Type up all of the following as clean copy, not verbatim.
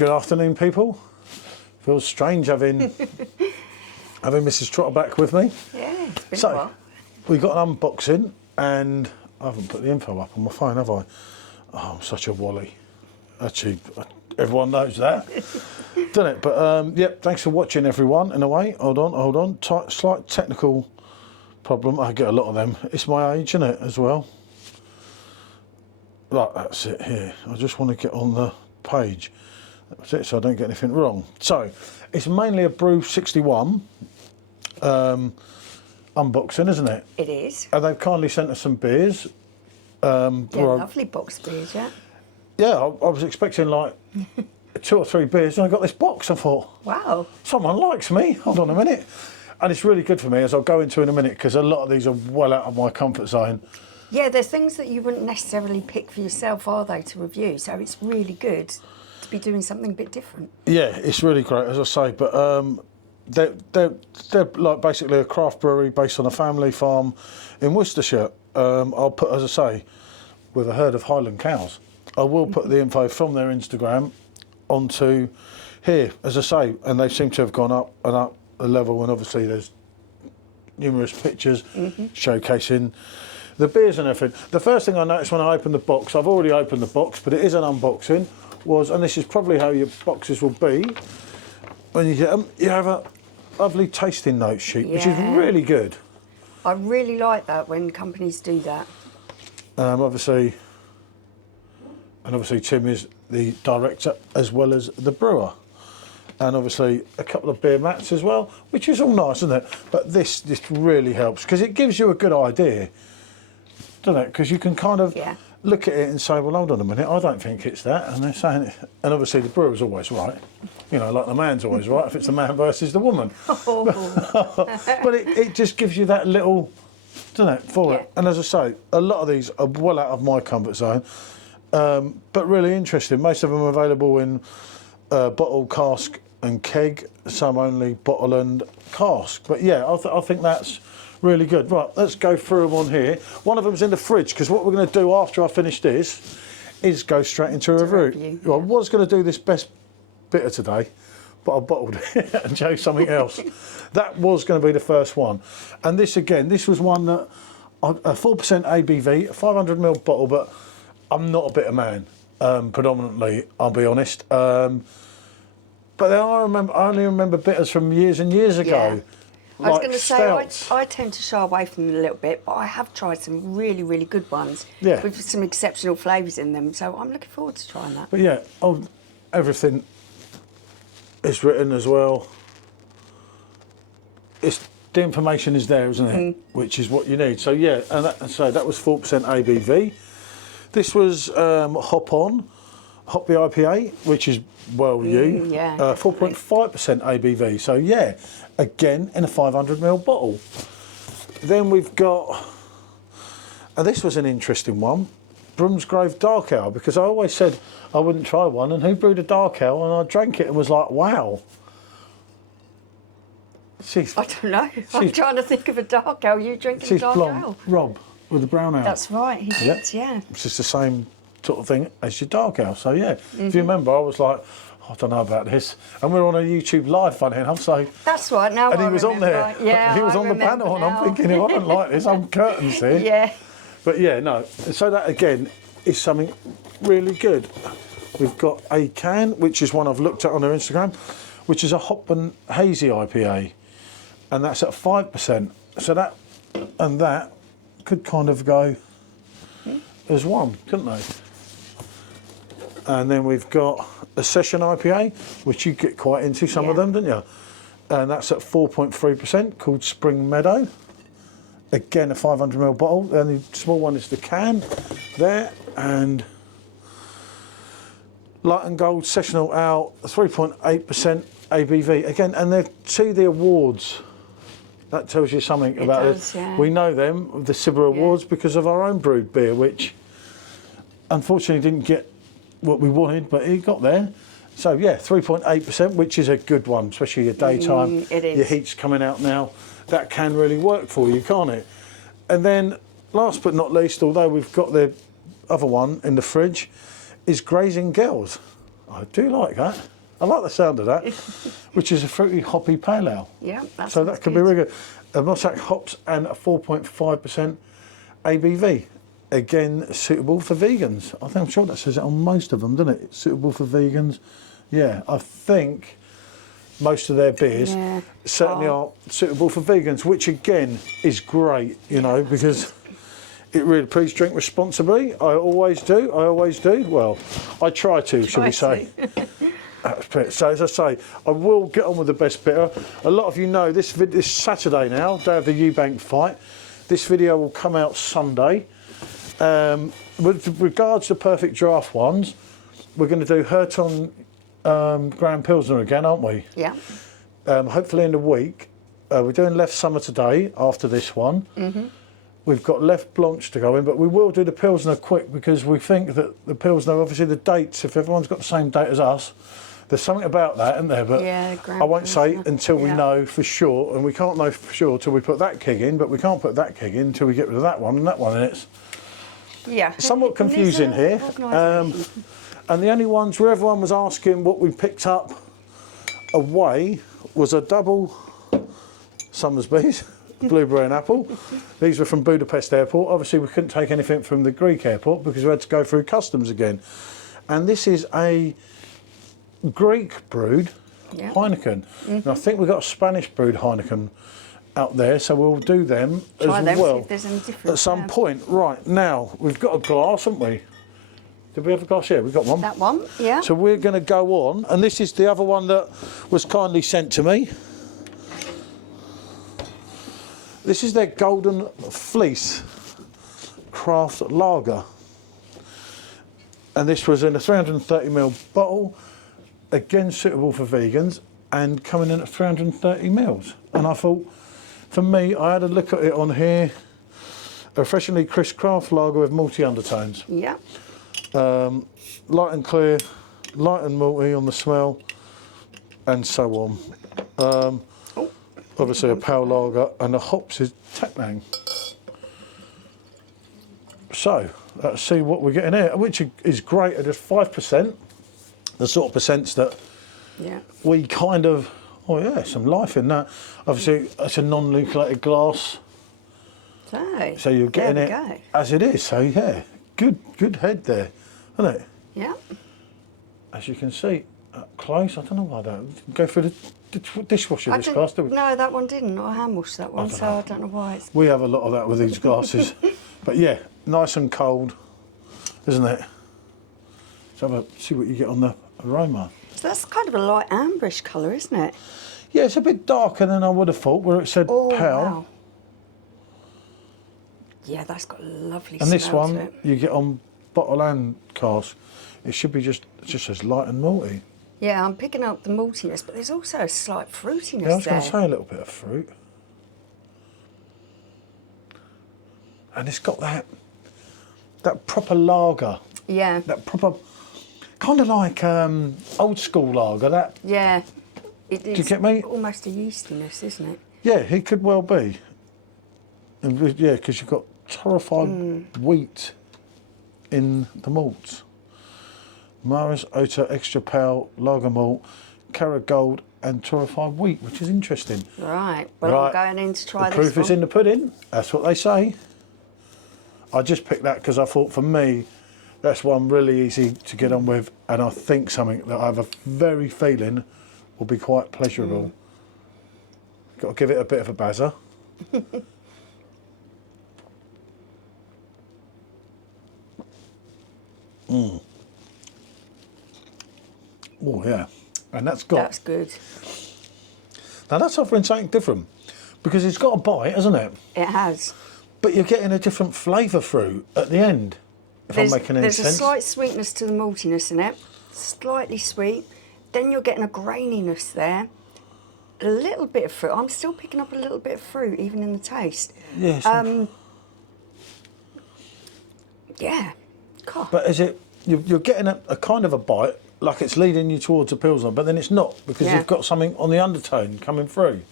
Good afternoon, people. Feels strange having Mrs. Trotter back with me. Yeah, it's been a while. We got an unboxing, and I haven't put the info up on my phone, have I? Oh, I'm such a wally. Actually, everyone knows that, doesn't it? But yep, thanks for watching, everyone. In a way, hold on. Slight technical problem. I get a lot of them. It's my age, isn't it, as well? Right, that's it here. I just want to get on the page. That's it, so I don't get anything wrong. So, it's mainly a Brew 61 unboxing, isn't it? It is. And they've kindly sent us some beers. Lovely box beers, yeah. Yeah, I was expecting like 2 or 3 beers, and I got this box. I thought, wow, someone likes me. Hold on a minute. And it's really good for me, as I'll go into in a minute, because a lot of these are well out of my comfort zone. Yeah, there's things that you wouldn't necessarily pick for yourself, are they, to review? So it's really good to be doing something a bit different. Yeah, it's really great, as I say. But they're like basically a craft brewery based on a family farm in Worcestershire. I'll put, as I say, with a herd of Highland cows. I will put the info from their Instagram onto here, as I say, and they seem to have gone up and up a level, and obviously there's numerous pictures showcasing the beers and everything. The first thing I noticed when I opened the box, I've already opened the box, but it is an unboxing, was, and this is probably how your boxes will be, when you get them, you have a lovely tasting note sheet, which is really good. I really like that when companies do that. Obviously Tim is the director as well as the brewer. And obviously a couple of beer mats as well, which is all nice, isn't it? But this really helps, because it gives you a good idea, doesn't it? Because you can kind of look at it and say, well, hold on a minute, I don't think it's that. And they're saying it. And obviously the brewer's always right. You know, like the man's always right if it's the man versus the woman. But it just gives you that little, doesn't it, for it? And as I say, a lot of these are well out of my comfort zone, but really interesting. Most of them are available in bottle, cask and keg, some only bottle and cask. But yeah, I think that's really good. Right, let's go through them on here. One of them's in the fridge, because what we're going to do after I finish this is go straight into a review. I was going to do this best bitter today, but I bottled it and chose something else. That was going to be the first one. And this, again, this was one that, a 4% ABV, a 500ml bottle, but I'm not a bitter man, predominantly, I'll be honest. But then I only remember bitters from years and years ago. Yeah. Like I was going to stouts. say, I tend to shy away from them a little bit, but I have tried some really, really good ones with some exceptional flavours in them. So I'm looking forward to trying that. But yeah, everything is written as well. The information is there, isn't it? Which is what you need. So yeah, and that was 4% ABV. This was Hoppy IPA, which is well you. 4.5% ABV. So yeah, again in a 500ml bottle. Then we've got, and this was an interesting one, Bromsgrove Dark Ale, because I always said I wouldn't try one, and who brewed a dark ale, and I drank it and was like, wow. I don't know. I'm trying to think of a dark ale. You drinking a dark ale? Rob with the brown ale. That's right, he did, yeah. It's just the same sort of thing as your dark ale. So yeah, if you remember, I was like, I don't know about this. And we're on a YouTube live, funny enough, so... That's right, now and he was on there. Yeah, he was on the panel, and I'm thinking, I don't like this, I'm curtains here. Yeah. But yeah, no. So that, again, is something really good. We've got a can, which is one I've looked at on their Instagram, which is a Hop and Hazy IPA. And that's at 5%. So that and that could kind of go as one, couldn't they? And then we've got a Session IPA, which you get quite into some of them, don't you? And that's at 4.3%, called Spring Meadow. Again, a 500ml bottle. And the small one is the can there. And Light and Gold Sessional Ale, 3.8% ABV. Again, and they see the awards. That tells you something about it. Yeah. We know them, the Sibber Awards, because of our own brewed beer, which unfortunately didn't get what we wanted, but it got there. So yeah, 3.8%, which is a good one, especially your daytime. It is. Your heat's coming out now. That can really work for you, can't it? And then, last but not least, although we've got the other one in the fridge, is Grazing Girls. I do like that. I like the sound of that, which is a fruity, hoppy pale ale. Yeah, that's so that could be really good. Mossack hops and a 4.5% ABV. Again, suitable for vegans. I think I'm sure that says it on most of them, doesn't it? It's suitable for vegans. Yeah, I think most of their beers certainly are suitable for vegans, which again is great, you know, because it really, please drink responsibly. I always do. Well, I try to, shall we say. So as I say, I will get on with the best bitter. A lot of you know this Saturday now, day of the Eubank fight. This video will come out Sunday. With regards to Perfect Draft ones, we're going to do Herton Grand Pilsner again, aren't we? Yeah. Hopefully in the week. We're doing Left Summer today after this one. We've got Left Blanche to go in, but we will do the Pilsner quick because we think that the Pilsner, obviously the dates, if everyone's got the same date as us, there's something about that, isn't there? But I won't say until we know for sure, and we can't know for sure till we put that keg in, but we can't put that keg in until we get rid of that one and that one, and it's somewhat confusing here. And the only ones where everyone was asking what we picked up away was a double Summersby's, blueberry and apple. These were from Budapest Airport. Obviously we couldn't take anything from the Greek airport because we had to go through customs again. And this is a Greek brewed Heineken. And I think we've got a Spanish brewed Heineken out there, so we'll do them as well see if there's any difference at some point. Right, now we've got a glass, haven't we? Did we have a glass? Yeah, we've got one. That one, yeah. So we're going to go on, and this is the other one that was kindly sent to me. This is their Golden Fleece craft lager. And this was in a 330ml bottle, again suitable for vegans, and coming in at 330ml. And I thought, for me, I had a look at it on here, a refreshingly crisp craft lager with malty undertones. Yeah. Light and clear, light and malty on the smell, and so on. Obviously a pale lager, and the hops is Teknang. So let's see what we're getting here, which is great at just 5%, the sort of percents that we kind of, some life in that. Obviously it's a non-nucleated glass, so you're getting it as it is. So yeah, good head there, isn't it? Yeah. As you can see, up close. I don't know why that didn't go through the dishwasher this glass, did we? No, that one didn't. I hand washed that one, so I don't know why it's... We have a lot of that with these glasses. But yeah, nice and cold, isn't it? So see what you get on the aroma. So that's kind of a light amberish colour, isn't it? Yeah, it's a bit darker than I would have thought, where it said pale. Wow. Yeah, that's got a lovely smell. And this one, to it. you get on bottle and cask. It should be just as light and malty. Yeah, I'm picking up the maltiness, but there's also a slight fruitiness Yeah, I was there. going to say a little bit of fruit. And it's got that proper lager. Yeah. That proper, kind of like old school lager. That. Yeah. It is do you get me? Almost a yeastiness, isn't it? Yeah, it could well be. And yeah, because you've got torrefied wheat in the malts. Maris Ota Extra Pale Lager Malt, Carrot Gold and torrefied wheat, which is interesting. Right, well I'm going in to try the this proof is one. in the pudding, that's what they say. I just picked that because I thought for me, that's one really easy to get on with, and I think something that I have a very feeling will be quite pleasurable. Got to give it a bit of a bazzer. Oh yeah, and that's got... That's good. Now that's offering something different, because it's got a bite, hasn't it? It has. But you're getting a different flavour through at the end, if I'm making any sense. There's a slight sweetness to the maltiness in it, slightly sweet. Then you're getting a graininess there, a little bit of fruit. I'm still picking up a little bit of fruit, even in the taste. Yes. Yeah. God. But is it, you're getting a kind of a bite, like it's leading you towards a Pilsner, but then it's not, because you've got something on the undertone coming through.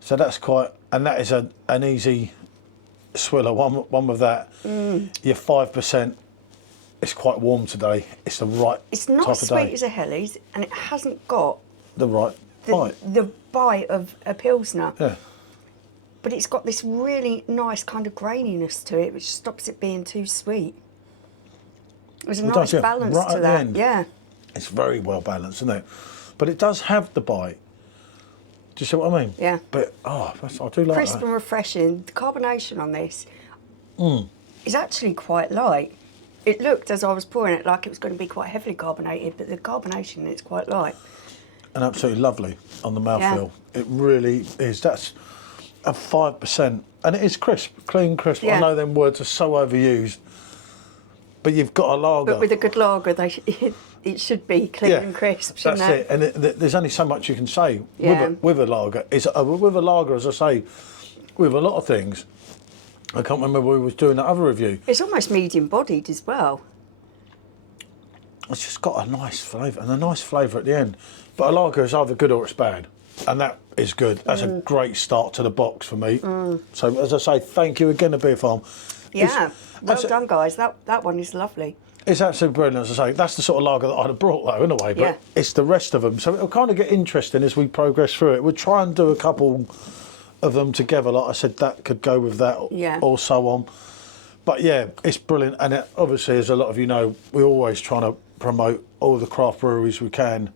So that's quite, and that is an easy swiller, one with that. Your 5%, it's quite warm today. It's the right It's not type as of sweet day. as a Helly's, and it hasn't got The right bite. the bite of a Pilsner. Yeah. But it's got this really nice kind of graininess to it, which stops it being too sweet. There's a It nice does, yeah. balance Right to at the that. end. Yeah. It's very well balanced, isn't it? But it does have the bite. Do you see what I mean? Yeah. But, I do like Crisp that. and refreshing. The carbonation on this is actually quite light. It looked, as I was pouring it, like it was going to be quite heavily carbonated, but the carbonation in it's quite light. And absolutely lovely on the mouthfeel. Yeah. It really is. That's a 5%. And it is crisp, clean, crisp. Yeah. I know them words are so overused, but you've got a lager. But with a good lager, it should be clean and crisp, shouldn't that's it? it. And there's only so much you can say Yeah. with a lager. With a lager, as I say, with a lot of things. I can't remember when we was doing that other review. It's almost medium-bodied as well. It's just got a nice flavour and a nice flavour at the end. But a lager is either good or it's bad, and that is good. That's a great start to the box for me. So as I say, thank you again to Beer Farm. Yeah, well done, guys. That one is lovely. It's absolutely brilliant, as I say. That's the sort of lager that I'd have brought, though, in a way. But Yeah. it's the rest of them. So it'll kind of get interesting as we progress through it. We'll try and do a couple of them together. Like I said, that could go with that or so on. But yeah, it's brilliant. And it, obviously, as a lot of you know, we're always trying to promote all the craft breweries we can.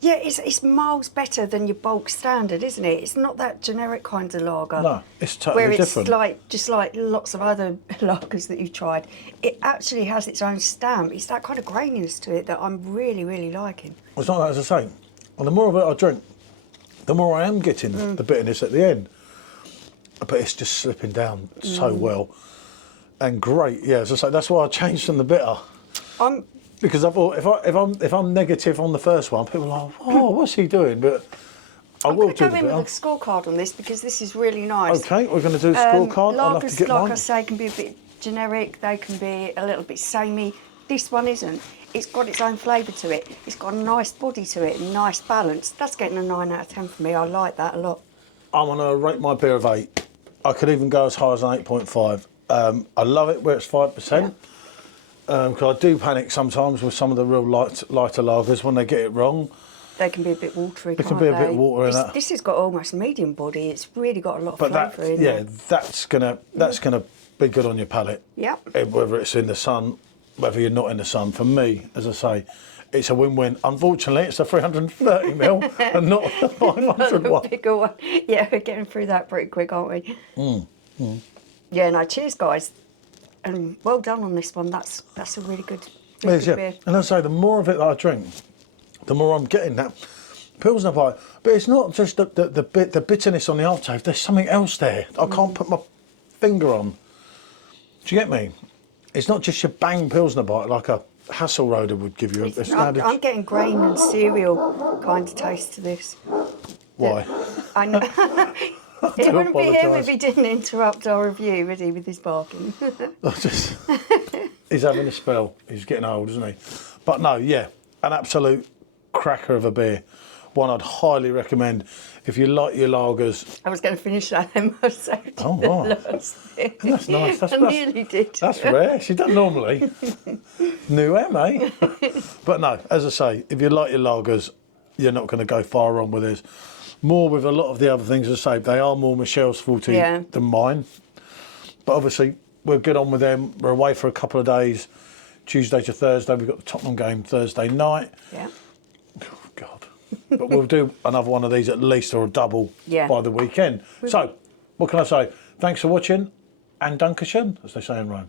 Yeah, it's miles better than your bulk standard, isn't it? It's not that generic kind of lager. No, it's totally where it's different. just like lots of other lagers that you've tried. It actually has its own stamp. It's that kind of graininess to it that I'm really, really liking. It's not that, as I say. And the more of it I drink, the more I am getting the bitterness at the end. But it's just slipping down so well. And great, yeah, as I say, that's why I changed from the bitter. Because I thought if I'm negative on the first one, people are like, oh, what's he doing? But I will do I'm the going to go in bitter. with a scorecard on this because this is really nice. Okay, we're going to do a scorecard. I'll have to Lagers, get like mine. I say, can be a bit generic. They can be a little bit samey. This one isn't. It's got its own flavour to it. It's got a nice body to it, and nice balance. That's getting a 9 out of 10 for me. I like that a lot. I'm going to rate my beer of 8. I could even go as high as an 8.5. I love it where it's 5%. Because I do panic sometimes with some of the real lighter lagers when they get it wrong. They can be a bit watery, They can be a bit watery in that. This has got almost medium body. It's really got a lot of flavour in it. that's gonna be good on your palate. Yep. Whether it's in the sun, whether you're not in the sun. For me, as I say, it's a win-win. Unfortunately, it's a 330ml and not a 500 one. Bigger one. Yeah, we're getting through that pretty quick, aren't we? Yeah, no, cheers, guys. And well done on this one. That's a really good, It is, yeah. beer. And as I say, the more of it that I drink, the more I'm getting that Pilsner bite. But it's not just the bitterness on the aftertaste. There's something else there I can't put my finger on. Do you get me? It's not just your bang Pilsner bite like a Hasselroder would give you. A standard. I'm getting grain and cereal kind of taste to this. Why? I know. He wouldn't be here apologise. if he didn't interrupt our review, would he, with his barking? He's having a spell. He's getting old, isn't he? But no, yeah, an absolute cracker of a beer. One I'd highly recommend if you like your lagers. I was going to finish that then myself. Oh, right. That's nice. I nearly did. That's rare. She doesn't normally. New M, eh? But no, as I say, if you like your lagers, you're not going to go far wrong with this. More with a lot of the other things, as I say, they are more Michelle's forte than mine. But obviously, we'll get on with them. We're away for a couple of days, Tuesday to Thursday. We've got the Tottenham game Thursday night. Yeah. Oh, God. But we'll do another one of these at least, or a double by the weekend. So, what can I say? Thanks for watching, and Dankeschön, as they say in Rome.